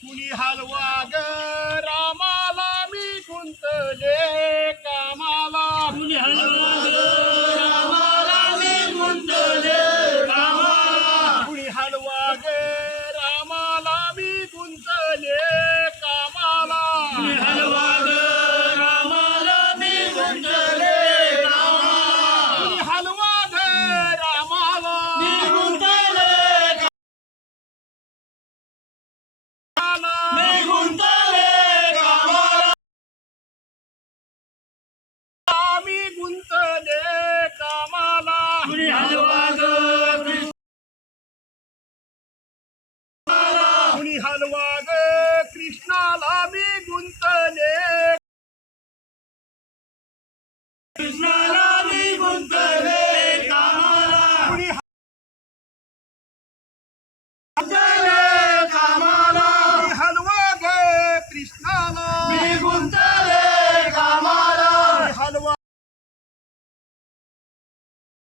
कुणी हलवा ग रामाला मी गुंतले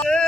Yeah.